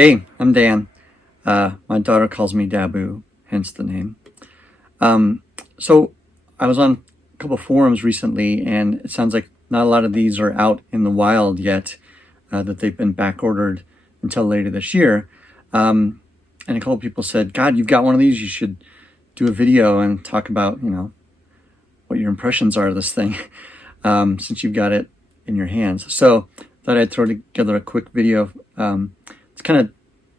Hey, I'm Dan. My daughter calls me Dabu, hence the name. So I was on a couple of forums recently, and it sounds like not a lot of these are out in the wild yet, that they've been back ordered until later this year. And a couple of people said, God, you've got one of these, you should do a video and talk about, what your impressions are of this thing, since you've got it in your hands. So thought I'd throw together a quick video to kind of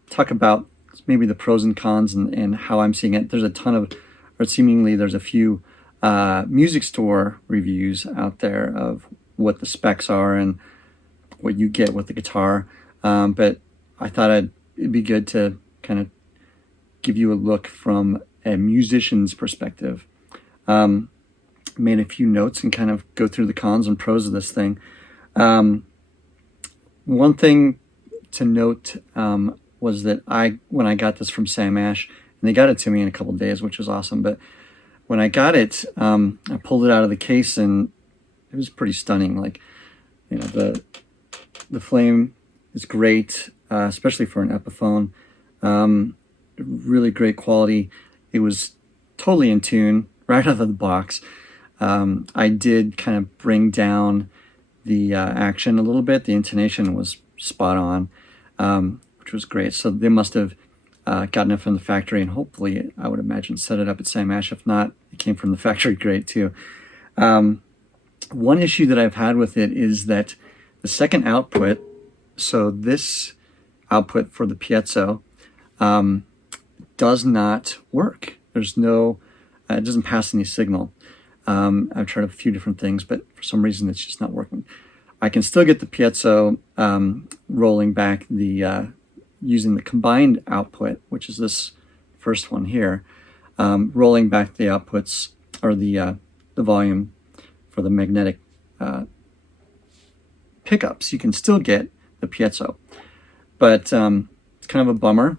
talk about maybe the pros and cons and how I'm seeing it. There's a ton of, or seemingly there's a few music store reviews out there of what the specs are and what you get with the guitar. But I thought it'd be good to kind of give you a look from a musician's perspective. Made a few notes and kind of go through the cons and pros of this thing. One thing to note was that when I got this from Sam Ash, and they got it to me in a couple of days, which was awesome. But when I got it, I pulled it out of the case, and it was pretty stunning. Like, the flame is great, especially for an Epiphone. Really great quality. It was totally in tune right out of the box. I did kind of bring down the action a little bit. The intonation was spot on, which was great. So they must have gotten it from the factory, and hopefully, I would imagine, set it up at Sam Ash. If not, it came from the factory great too. One issue that I've had with it is that the second output, so this output for the piezo, does not work. There's no, it doesn't pass any signal. I've tried a few different things, but for some reason it's just not working. I can still get the piezo rolling back the using the combined output, which is this first one here, rolling back the outputs or the volume for the magnetic pickups. You can still get the piezo, but it's kind of a bummer.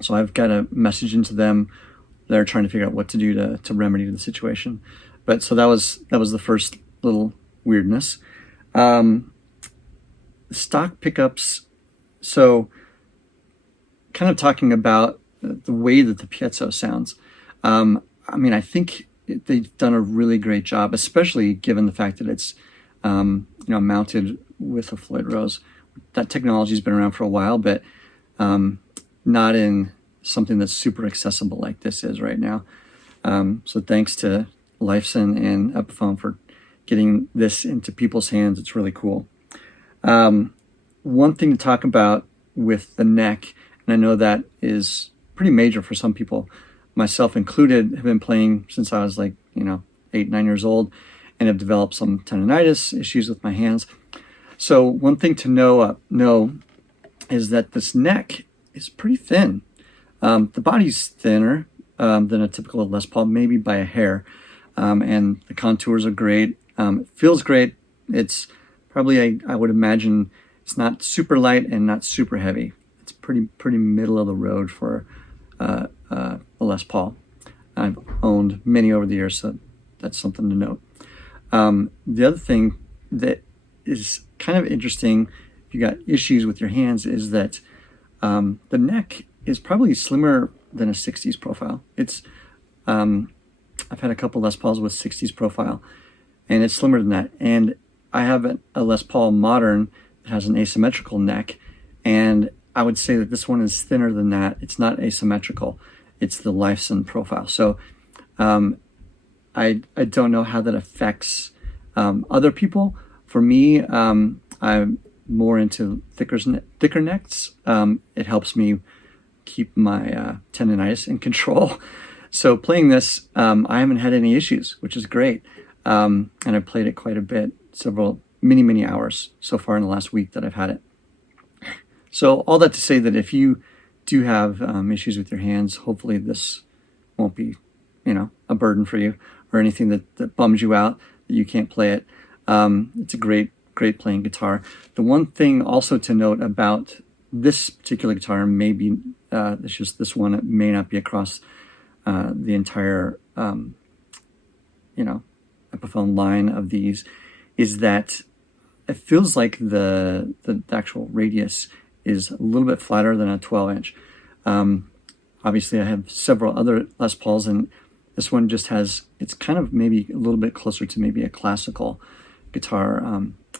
So I've got a message into them. They're trying to figure out what to do to remedy the situation. But so that was the first little weirdness. Stock pickups. So kind of talking about the way that the piezo sounds. I think they've done a really great job, especially given the fact that it's mounted with a Floyd Rose. That technology's been around for a while, but not in something that's super accessible like this is right now. So thanks to Lifeson and Epiphone for getting this into people's hands. It's really cool. One thing to talk about with the neck, and I know that is pretty major for some people, myself included, have been playing since I was 8, 9 years old, and have developed some tendonitis issues with my hands. So one thing to know is that this neck is pretty thin. The body's thinner than a typical Les Paul, maybe by a hair, and the contours are great. It feels great. It's probably, I would imagine, it's not super light and not super heavy. It's pretty middle of the road for a Les Paul. I've owned many over the years, so that's something to note. The other thing that is kind of interesting if you got issues with your hands is that the neck is probably slimmer than a 60s profile. It's I've had a couple Les Pauls with 60s profile, and it's slimmer than that. And I have a Les Paul Modern that has an asymmetrical neck, and I would say that this one is thinner than that. It's not asymmetrical. It's the Lifeson profile. So I don't know how that affects other people. For me, I'm more into thicker necks. It helps me keep my tendonitis in control. So playing this, I haven't had any issues, which is great. And I've played it quite a bit, many hours so far in the last week that I've had it. So all that to say that if you do have issues with your hands, hopefully this won't be, a burden for you or anything that bums you out, that you can't play it. It's a great playing guitar. The one thing also to note about this particular guitar, maybe it's just this one, it may not be across the entire, Epiphone line of these, is that it feels like the actual radius is a little bit flatter than a 12-inch. Obviously, I have several other Les Pauls, and this one just has, it's kind of maybe a little bit closer to maybe a classical guitar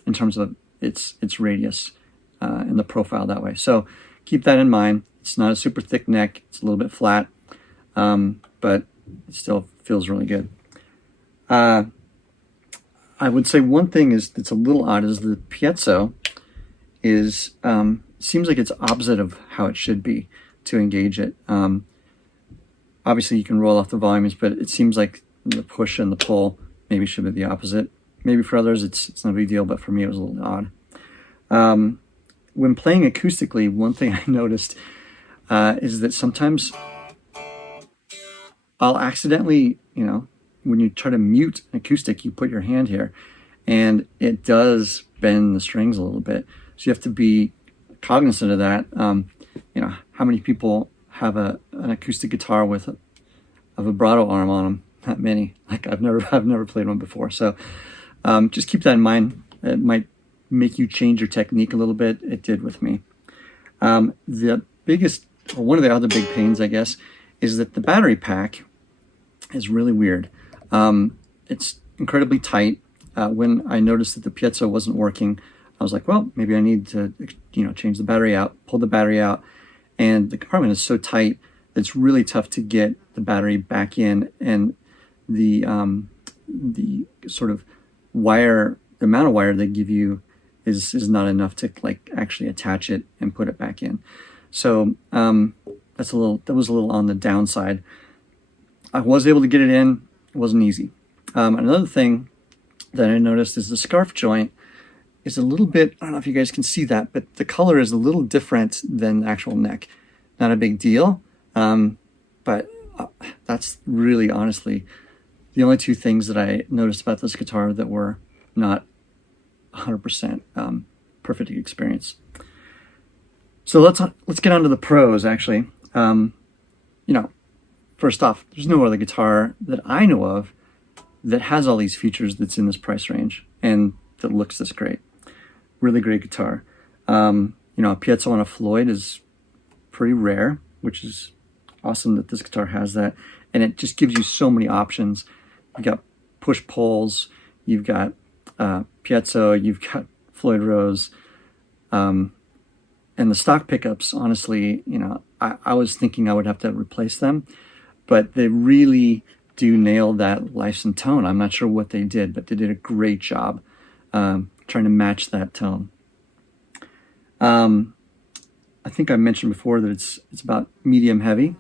in terms of its radius and the profile that way. So keep that in mind. It's not a super thick neck. It's a little bit flat, but it still feels really good. I would say one thing that's a little odd is the piezo is seems like it's opposite of how it should be to engage it. Obviously you can roll off the volumes, but it seems like the push and the pull maybe should be the opposite. Maybe for others it's no big deal, but for me it was a little odd. When playing acoustically, one thing I noticed is that sometimes I'll accidentally, when you try to mute an acoustic, you put your hand here and it does bend the strings a little bit. So you have to be cognizant of that. How many people have an acoustic guitar with a vibrato arm on them? Not many. Like I've never played one before. So just keep that in mind. It might make you change your technique a little bit. It did with me. The biggest, or one of the other big pains, I guess, is that the battery pack is really weird. It's incredibly tight. When I noticed that the piezo wasn't working, I was like, well, maybe I need to, change the battery out, pull the battery out. And the compartment is so tight that it's really tough to get the battery back in. And the sort of wire, the amount of wire they give you is not enough to like actually attach it and put it back in. So that was a little on the downside. I was able to get it in. It wasn't easy. Another thing that I noticed is the scarf joint is a little bit, I don't know if you guys can see that, but the color is a little different than the actual neck. Not a big deal, but that's really honestly the only two things that I noticed about this guitar that were not 100% perfect experience. So let's get on to the pros, actually. First off, there's no other guitar that I know of that has all these features that's in this price range and that looks this great. Really great guitar. A piezo on a Floyd is pretty rare, which is awesome that this guitar has that. And it just gives you so many options. You've got push pulls, you've got piezo, you've got Floyd Rose, and the stock pickups, honestly, I was thinking I would have to replace them, but they really do nail that Lifeson tone. I'm not sure what they did, but they did a great job trying to match that tone. I think I mentioned before that it's about medium heavy.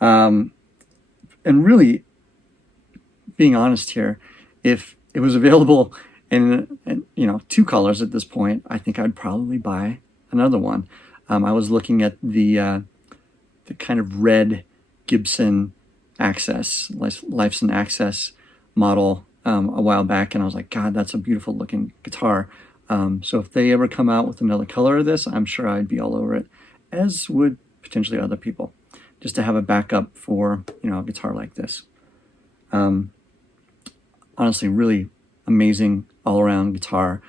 And really, being honest here, if it was available in two colors at this point, I think I'd probably buy another one. I was looking at the kind of red Gibson Axcess, Lifeson Axcess model a while back, and I was like, God, that's a beautiful looking guitar. So if they ever come out with another color of this, I'm sure I'd be all over it, as would potentially other people, just to have a backup for a guitar like this. Honestly, really amazing all-around guitar.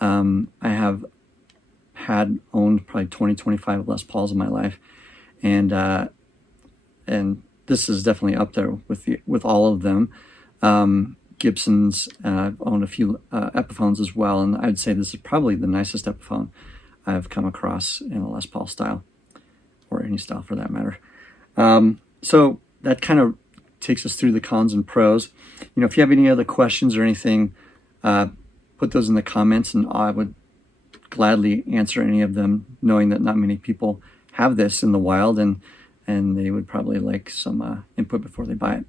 I have owned probably 20-25 Les Pauls in my life, and this is definitely up there with all of them. Gibson's, I've owned a few Epiphones as well, and I'd say this is probably the nicest Epiphone I've come across in a Les Paul style, or any style for that matter. So that kind of takes us through the cons and pros. If you have any other questions or anything, put those in the comments, and I would gladly answer any of them, knowing that not many people have this in the wild, and they would probably like some input before they buy it.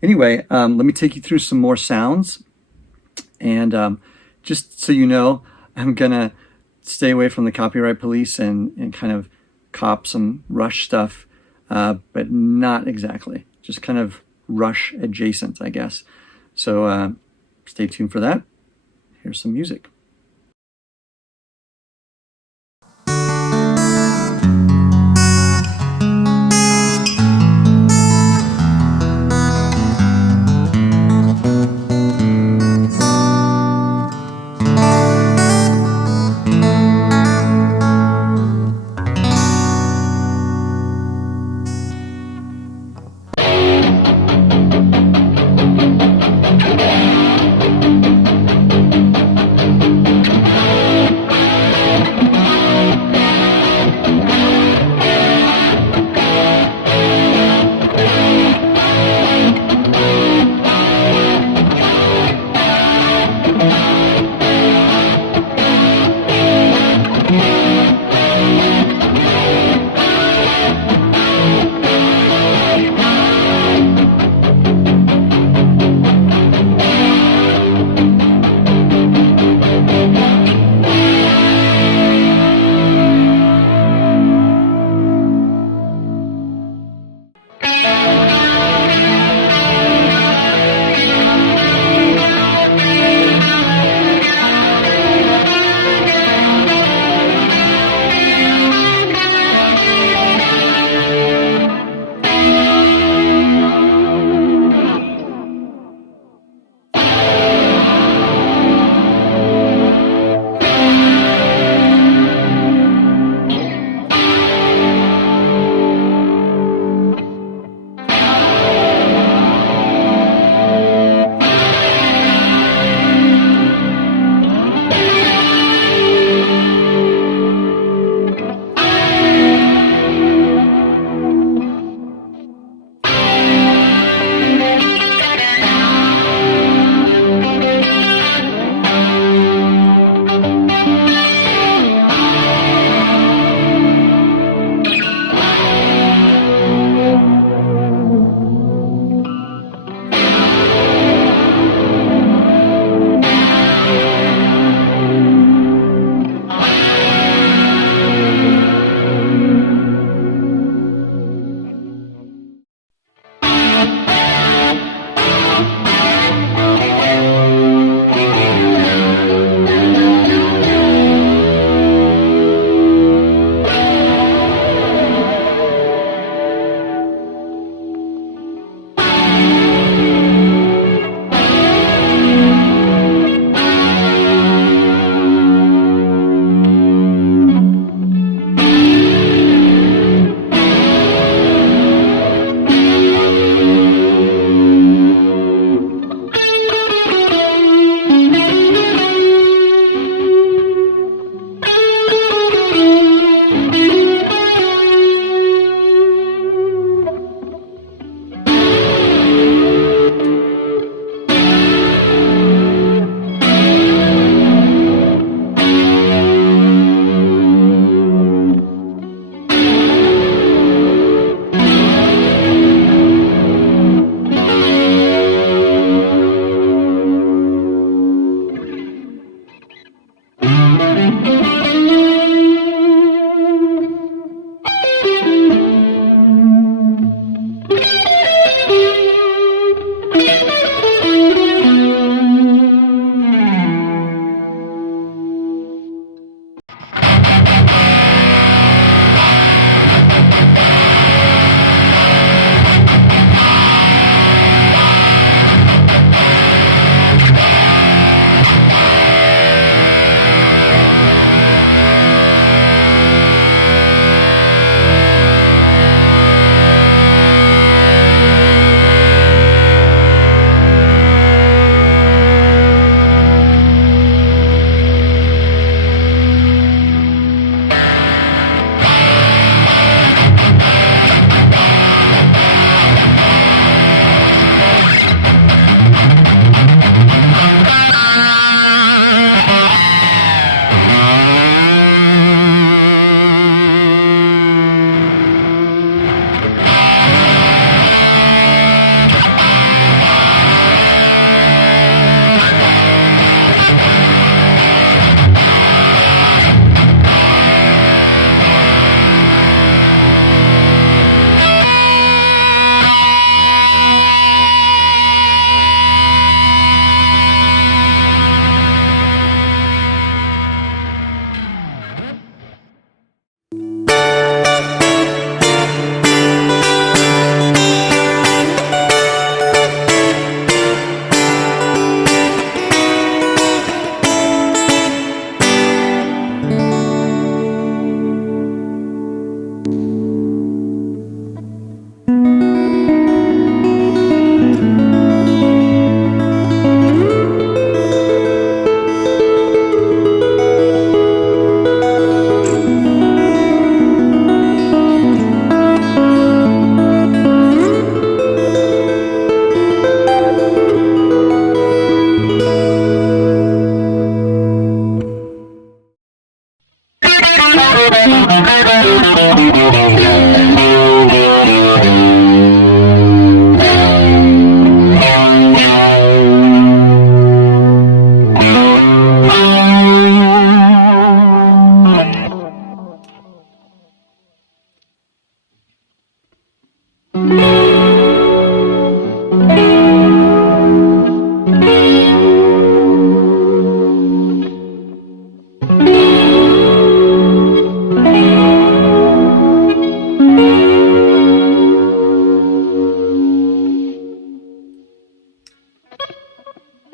Anyway, let me take you through some more sounds, and just so you know, I'm gonna stay away from the copyright police and kind of cop some Rush stuff, but not exactly, just kind of Rush adjacent, I guess. So stay tuned for that. Here's some music.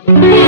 Thank